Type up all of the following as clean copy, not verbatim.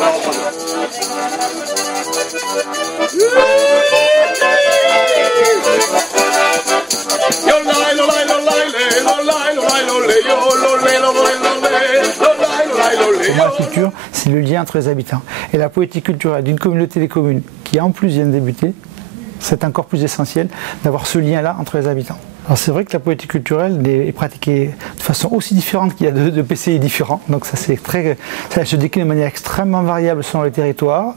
La culture, c'est le lien entre les habitants. Et la politique culturelle d'une communauté des communes qui en plus vient de débuter, c'est encore plus essentiel d'avoir ce lien-là entre les habitants. Alors c'est vrai que la politique culturelle est pratiquée de façon aussi différente qu'il y a de PCI différents. Donc ça se décline de manière extrêmement variable selon les territoires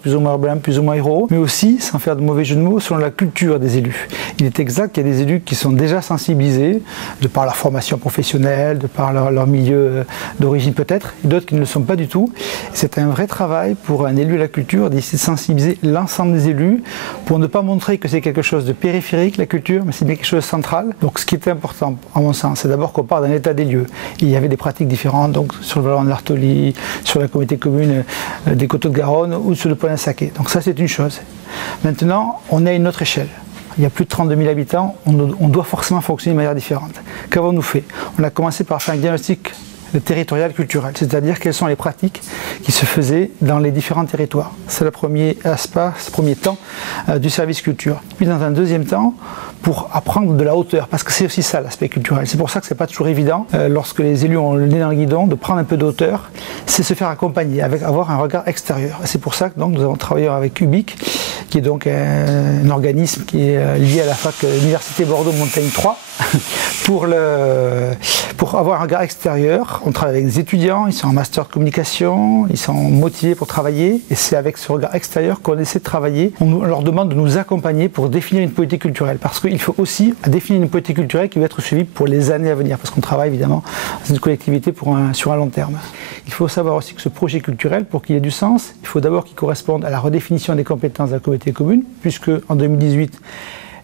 plus ou moins urbains, plus ou moins ruraux, mais aussi, sans faire de mauvais jeu de mots, selon la culture des élus. Il est exact qu'il y a des élus qui sont déjà sensibilisés, de par leur formation professionnelle, de par leur milieu d'origine peut-être, et d'autres qui ne le sont pas du tout. C'est un vrai travail pour un élu de la culture d'essayer de sensibiliser l'ensemble des élus pour ne pas montrer que c'est quelque chose de périphérique, la culture, mais c'est bien quelque chose de central. Donc ce qui est important, à mon sens, c'est d'abord qu'on part d'un état des lieux. Il y avait des pratiques différentes, donc sur le vallon de l'Artolie, sur la communauté commune des Coteaux de Garonne ou sur le Point d'Assaquet. Donc ça c'est une chose. Maintenant, on est à une autre échelle. Il y a plus de 32 000 habitants, on doit forcément fonctionner de manière différente. Qu'avons-nous fait? On a commencé par faire un diagnostic territorial culturel, c'est-à-dire quelles sont les pratiques qui se faisaient dans les différents territoires. C'est le premier temps du service culture. Puis dans un deuxième temps, pour apprendre de la hauteur, parce que c'est aussi ça l'aspect culturel. C'est pour ça que c'est pas toujours évident, lorsque les élus ont le nez dans le guidon, de prendre un peu de hauteur, c'est se faire accompagner, avoir un regard extérieur. C'est pour ça que donc, nous avons travaillé avec UBIC, qui est donc un organisme qui est lié à la fac Université Bordeaux-Montaigne 3, pour avoir un regard extérieur. On travaille avec des étudiants, ils sont en master de communication, ils sont motivés pour travailler, et c'est avec ce regard extérieur qu'on essaie de travailler. On leur demande de nous accompagner pour définir une politique culturelle, parce qu'il faut aussi définir une politique culturelle qui va être suivie pour les années à venir, parce qu'on travaille évidemment dans une collectivité sur un long terme. Il faut savoir aussi que ce projet culturel, pour qu'il ait du sens, il faut d'abord qu'il corresponde à la redéfinition des compétences de la communauté commune, puisque en 2018,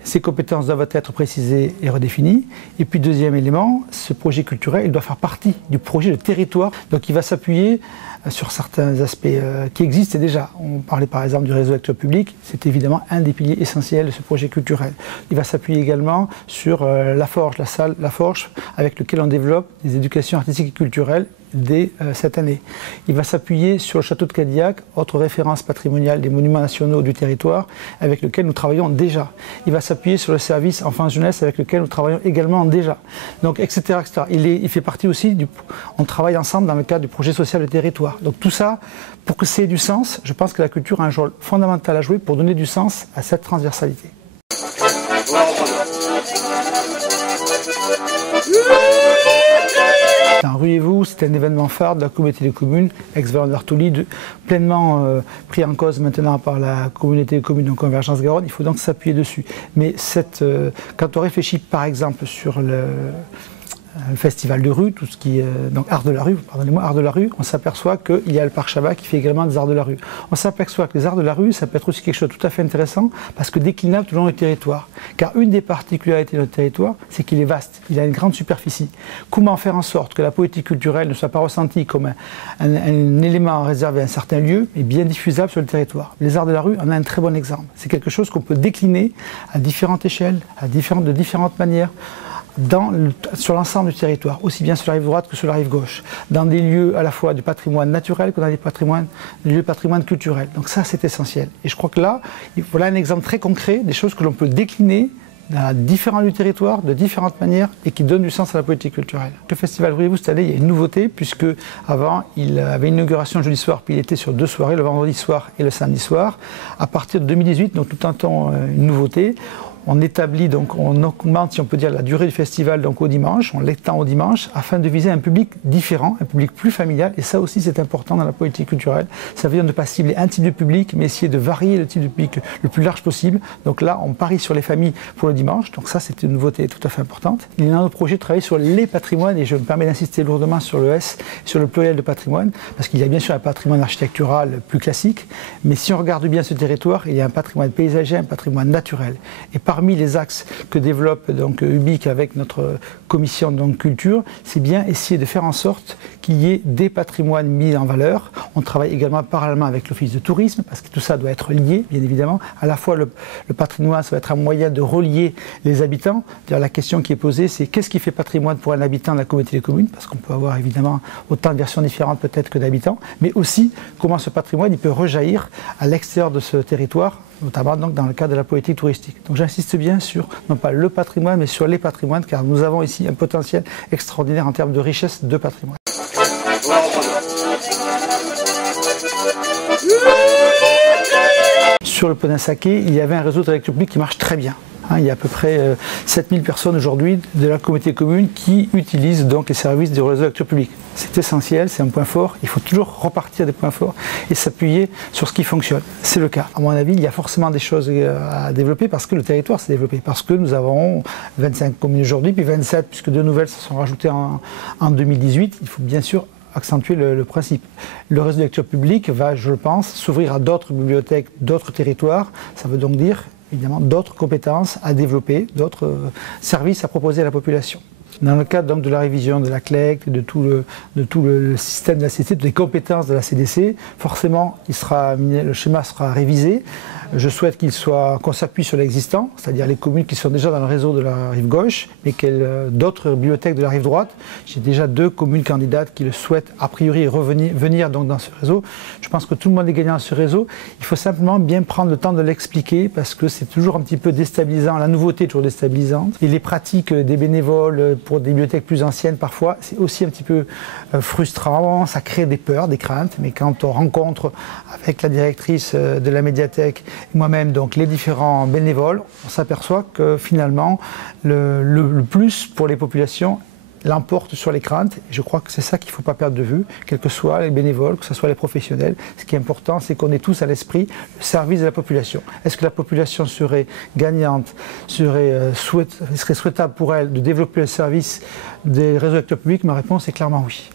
ces compétences doivent être précisées et redéfinies. Et puis deuxième élément, ce projet culturel, il doit faire partie du projet de territoire. Donc il va s'appuyer sur certains aspects qui existent déjà. On parlait par exemple du réseau d'acteurs publics, c'est évidemment un des piliers essentiels de ce projet culturel. Il va s'appuyer également sur la Forge, la salle La Forge, avec laquelle on développe des éducations artistiques et culturelles dès cette année. Il va s'appuyer sur le château de Cadillac, autre référence patrimoniale des monuments nationaux du territoire, avec lequel nous travaillons déjà. Il va s'appuyer sur le service enfance-jeunesse, avec lequel nous travaillons également déjà. Donc, etc. etc. Il fait partie aussi on travaille ensemble dans le cadre du projet social de territoire. Donc tout ça, pour que ça ait du sens, je pense que la culture a un rôle fondamental à jouer pour donner du sens à cette transversalité. Ruez-vous, c'est un événement phare de la communauté des communes, ex-vallon de l'Artolie, pleinement pris en cause maintenant par la communauté des communes en Convergence Garonne. Il faut donc s'appuyer dessus. Mais quand on réfléchit par exemple sur le festival de rue, tout ce qui est donc art de la rue, pardonnez-moi, art de la rue, on s'aperçoit qu'il y a le parc Chabat qui fait également des arts de la rue. On s'aperçoit que les arts de la rue, ça peut être aussi quelque chose de tout à fait intéressant parce que déclinable tout le long du territoire. Car une des particularités de notre territoire, c'est qu'il est vaste, il a une grande superficie. Comment faire en sorte que la politique culturelle ne soit pas ressentie comme un élément réservé à un certain lieu, mais bien diffusable sur le territoire? Les arts de la rue en a un très bon exemple. C'est quelque chose qu'on peut décliner à différentes échelles, de différentes manières, sur l'ensemble du territoire, aussi bien sur la rive droite que sur la rive gauche, dans des lieux à la fois du patrimoine naturel que dans des lieux de patrimoine culturel. Donc ça, c'est essentiel. Et je crois que là, voilà un exemple très concret des choses que l'on peut décliner dans différents lieux du territoire, de différentes manières, et qui donnent du sens à la politique culturelle. Le festival Ruez-vous, cette année, il y a une nouveauté, puisque avant, il avait une inauguration le jeudi soir, puis il était sur 2 soirées, le vendredi soir et le samedi soir. À partir de 2018, donc nous tentons une nouveauté. On établit, donc on augmente, si on peut dire, la durée du festival donc au dimanche, on l'étend au dimanche, afin de viser un public différent, un public plus familial, et ça aussi c'est important dans la politique culturelle. Ça veut dire ne pas cibler un type de public, mais essayer de varier le type de public le plus large possible. Donc là, on parie sur les familles pour le dimanche, donc ça c'est une nouveauté tout à fait importante. Il y a un autre projet de travailler sur les patrimoines, et je me permets d'insister lourdement sur le S, sur le pluriel de patrimoine, parce qu'il y a bien sûr un patrimoine architectural plus classique, mais si on regarde bien ce territoire, il y a un patrimoine paysager, un patrimoine naturel. Et parmi les axes que développe donc UBIC avec notre commission donc culture, c'est bien essayer de faire en sorte qu'il y ait des patrimoines mis en valeur. On travaille également parallèlement avec l'Office de tourisme, parce que tout ça doit être lié, bien évidemment. À la fois, le patrimoine, ça va être un moyen de relier les habitants. La question qui est posée, c'est qu'est-ce qui fait patrimoine pour un habitant de la communauté des communes, parce qu'on peut avoir évidemment autant de versions différentes peut-être que d'habitants, mais aussi comment ce patrimoine il peut rejaillir à l'extérieur de ce territoire, notamment donc dans le cadre de la politique touristique. Donc j'insiste bien sur, non pas le patrimoine, mais sur les patrimoines, car nous avons ici un potentiel extraordinaire en termes de richesse de patrimoine. Sur le Ponasaké, il y avait un réseau de lecture publique qui marche très bien. Il y a à peu près 7000 personnes aujourd'hui de la communauté commune qui utilisent donc les services du réseau de lecture publique. C'est essentiel, c'est un point fort. Il faut toujours repartir des points forts et s'appuyer sur ce qui fonctionne. C'est le cas. À mon avis, il y a forcément des choses à développer parce que le territoire s'est développé. Parce que nous avons 25 communes aujourd'hui, puis 27, puisque 2 nouvelles se sont rajoutées en 2018. Il faut bien sûr accentuer le principe. Le réseau de lecture publique va, je pense, s'ouvrir à d'autres bibliothèques, d'autres territoires. Ça veut donc dire évidemment d'autres compétences à développer, d'autres services à proposer à la population. Dans le cadre donc de la révision de la CLEC, de tout le système de la CDC, des compétences de la CDC, forcément le schéma sera révisé. Je souhaite qu'on s'appuie sur l'existant, c'est-à-dire les communes qui sont déjà dans le réseau de la rive gauche, mais d'autres bibliothèques de la rive droite. J'ai déjà 2 communes candidates qui le souhaitent a priori venir donc dans ce réseau. Je pense que tout le monde est gagnant dans ce réseau. Il faut simplement bien prendre le temps de l'expliquer parce que c'est toujours un petit peu déstabilisant. La nouveauté est toujours déstabilisante. Et les pratiques des bénévoles pour des bibliothèques plus anciennes, parfois, c'est aussi un petit peu frustrant. Ça crée des peurs, des craintes. Mais quand on rencontre avec la directrice de la médiathèque, moi-même, donc les différents bénévoles, on s'aperçoit que finalement, le plus pour les populations l'emporte sur les craintes. Et je crois que c'est ça qu'il ne faut pas perdre de vue, quels que soient les bénévoles, que ce soit les professionnels. Ce qui est important, c'est qu'on ait tous à l'esprit le service de la population. Est-ce que la population serait gagnante, serait souhaitable pour elle de développer le service des réseaux de lecture publique? Ma réponse est clairement oui.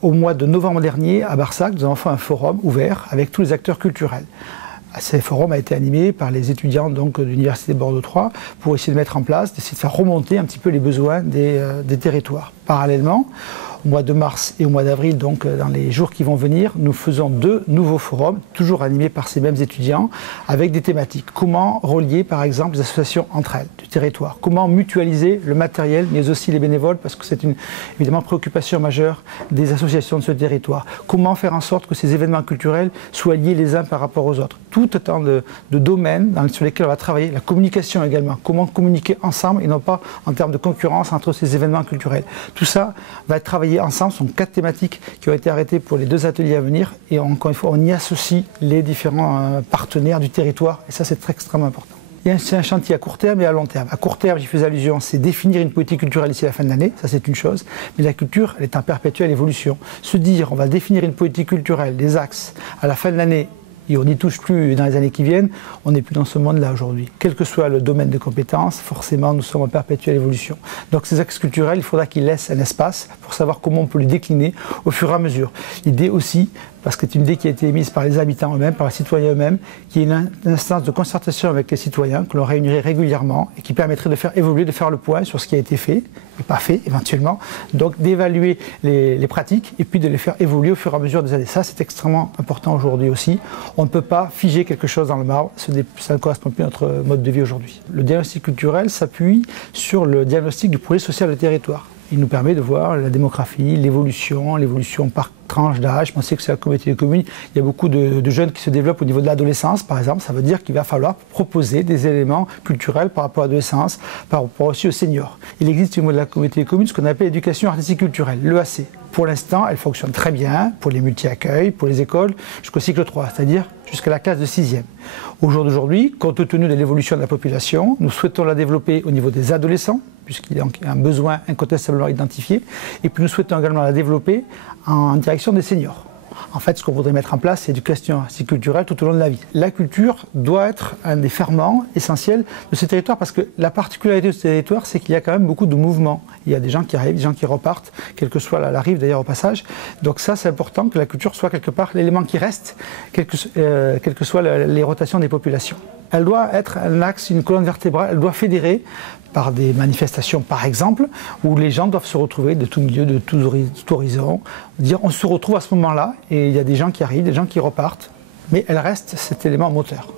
Au mois de novembre dernier, à Barsac, nous avons fait un forum ouvert avec tous les acteurs culturels. Ce forum a été animé par les étudiants donc, de l'Université de Bordeaux 3 pour essayer de mettre en place, d'essayer de faire remonter un petit peu les besoins des territoires. Parallèlement, au mois de mars et au mois d'avril, donc dans les jours qui vont venir, nous faisons 2 nouveaux forums, toujours animés par ces mêmes étudiants, avec des thématiques. Comment relier, par exemple, les associations entre elles, du territoire? Comment mutualiser le matériel, mais aussi les bénévoles, parce que c'est évidemment une préoccupation majeure des associations de ce territoire. Comment faire en sorte que ces événements culturels soient liés les uns par rapport aux autres? Tout autant de domaines sur lesquels on va travailler. La communication également. Comment communiquer ensemble et non pas en termes de concurrence entre ces événements culturels. Tout ça va être travaillé ensemble. Ce sont 4 thématiques qui ont été arrêtées pour les 2 ateliers à venir. Et encore une fois, on y associe les différents partenaires du territoire. Et ça, c'est extrêmement important. C'est un chantier à court terme et à long terme. À court terme, j'y fais allusion, c'est définir une politique culturelle d'ici la fin de l'année, ça c'est une chose, mais la culture, elle est en perpétuelle évolution. Se dire, on va définir une politique culturelle, des axes, à la fin de l'année, et on n'y touche plus dans les années qui viennent, on n'est plus dans ce monde-là aujourd'hui. Quel que soit le domaine de compétences, forcément, nous sommes en perpétuelle évolution. Donc ces axes culturels, il faudra qu'ils laissent un espace pour savoir comment on peut les décliner au fur et à mesure. L'idée aussi, parce que c'est une idée qui a été émise par les habitants eux-mêmes, par les citoyens eux-mêmes, qui est une instance de concertation avec les citoyens, que l'on réunirait régulièrement et qui permettrait de faire évoluer, de faire le point sur ce qui a été fait, et pas fait éventuellement, donc d'évaluer les pratiques et puis de les faire évoluer au fur et à mesure des années. Ça, c'est extrêmement important aujourd'hui aussi. On ne peut pas figer quelque chose dans le marbre, ça ne correspond plus à notre mode de vie aujourd'hui. Le diagnostic culturel s'appuie sur le diagnostic du projet social de territoire. Il nous permet de voir la démographie, l'évolution par tranche d'âge. On sait que c'est la communauté des communes. Il y a beaucoup de jeunes qui se développent au niveau de l'adolescence, par exemple. Ça veut dire qu'il va falloir proposer des éléments culturels par rapport à l'adolescence, par rapport aussi aux seniors. Il existe au niveau de la communauté des communes ce qu'on appelle l'éducation artistique culturelle, l'EAC. Pour l'instant, elle fonctionne très bien pour les multi-accueils, pour les écoles, jusqu'au cycle 3, c'est-à-dire jusqu'à la classe de 6e. Au jour d'aujourd'hui, compte tenu de l'évolution de la population, nous souhaitons la développer au niveau des adolescents, puisqu'il y a un besoin incontestablement identifié, et puis nous souhaitons également la développer en direction des seniors. En fait, ce qu'on voudrait mettre en place, c'est l'éducation artistique culturelle tout au long de la vie. La culture doit être un des ferments essentiels de ce territoire parce que la particularité de ce territoire, c'est qu'il y a quand même beaucoup de mouvements. Il y a des gens qui arrivent, des gens qui repartent, quelle que soit la rive d'ailleurs au passage. Donc ça, c'est important que la culture soit quelque part l'élément qui reste, quelles que soient les rotations des populations. elle doit être un axe, une colonne vertébrale, elle doit fédérer par des manifestations par exemple, où les gens doivent se retrouver de tout milieu, de tout horizon, dire on se retrouve à ce moment-là et il y a des gens qui arrivent, des gens qui repartent, mais elle reste cet élément moteur.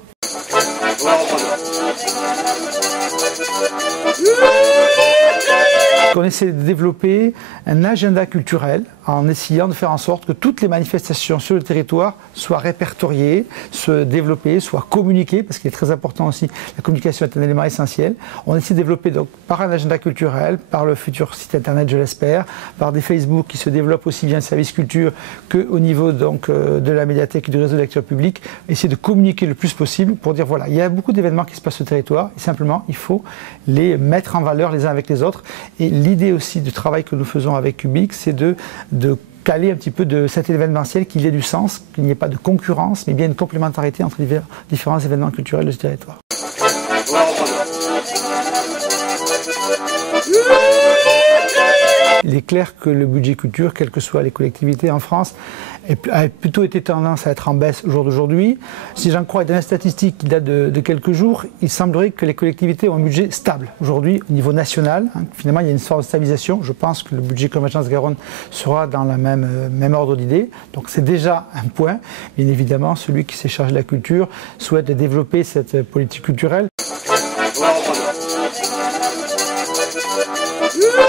On essaie de développer un agenda culturel en essayant de faire en sorte que toutes les manifestations sur le territoire soient répertoriées, se développées, soient communiquées, parce qu'il est très important aussi, la communication est un élément essentiel. On essaie de développer donc par un agenda culturel, par le futur site internet je l'espère, par des Facebook qui se développent aussi bien le service culture qu'au niveau donc, de la médiathèque et du réseau de lecture publique, essayer de communiquer le plus possible pour dire voilà, il y a beaucoup d'événements qui se passent sur le territoire et simplement il faut les mettre en valeur les uns avec les autres. Et l'idée aussi du travail que nous faisons avec Cubic, c'est de caler un petit peu de cet événementiel, qu'il ait du sens, qu'il n'y ait pas de concurrence, mais bien une complémentarité entre différents événements culturels du territoire. Il est clair que le budget culture, quelles que soient les collectivités en France, a plutôt été tendance à être en baisse au jour d'aujourd'hui. Si j'en crois dans les statistiques qui datent de quelques jours, il semblerait que les collectivités ont un budget stable. Aujourd'hui, au niveau national, finalement, il y a une sorte de stabilisation. Je pense que le budget Convergence Garonne sera dans le même ordre d'idée. Donc c'est déjà un point. Bien évidemment, celui qui s'est chargé de la culture souhaite développer cette politique culturelle. Yo,